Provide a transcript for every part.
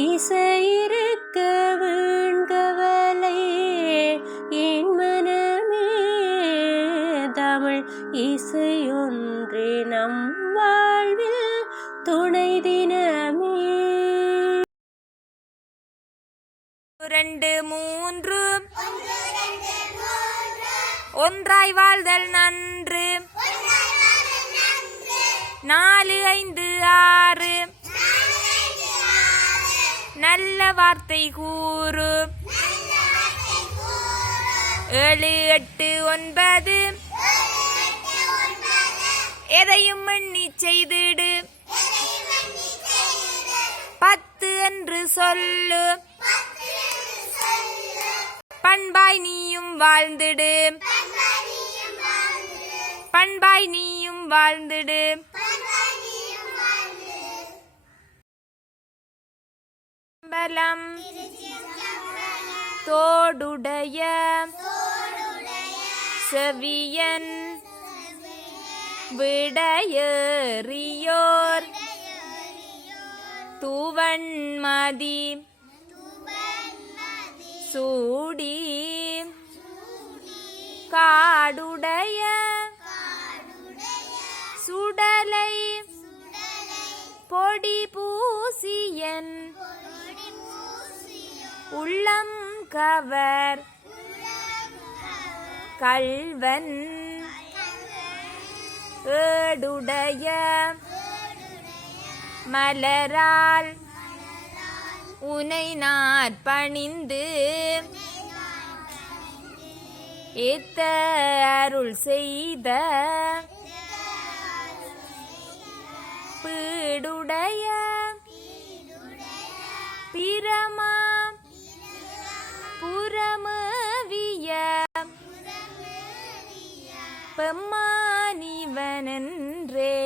இசையிருக்க வீண்கவலை என் மனமே தமிழ் இசையொன்றே நம் வாழ்வில் துணை தினமே. 2 3 ஒன்றாய் வாழ்தல் நன்று. 4 5 6 நல்ல வார்த்தை கூறு. 7 8 9 எதையும் எண்ணி செய்திடு. 10 என்று சொல்லு. பண்பாய் நீயும் வாழ்ந்திடு. பண்பாய் நீயும் வாழ்ந்திடு. பலம் தோடுடைய செவியன் விடையேறியோர் தூவன்மதி சூடி காடுடைய சுடலை பொடி பூசியன் உள்ளம் கவர் கள்வன் ஏடுடைய மலரால் உனை நாற்பணிந்து ஏத்த அருள் செய்த பீடுடைய பிரமா புறமவிய பெம்மானிவனென்றே.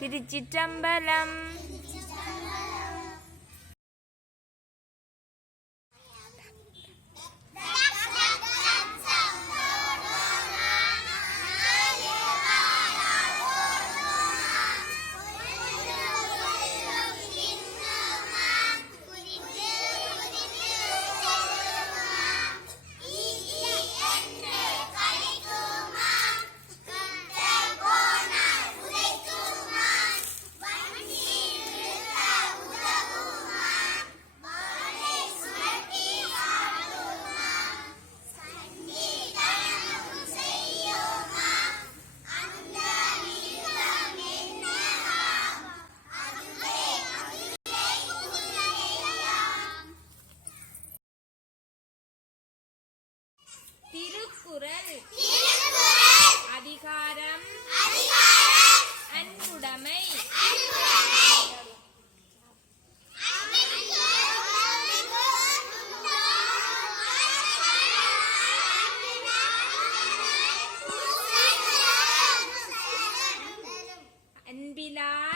திருச்சிற்றம்பலம். திருக்குறள். அதிகாரம் அன்புடைமை. அன்பிலார்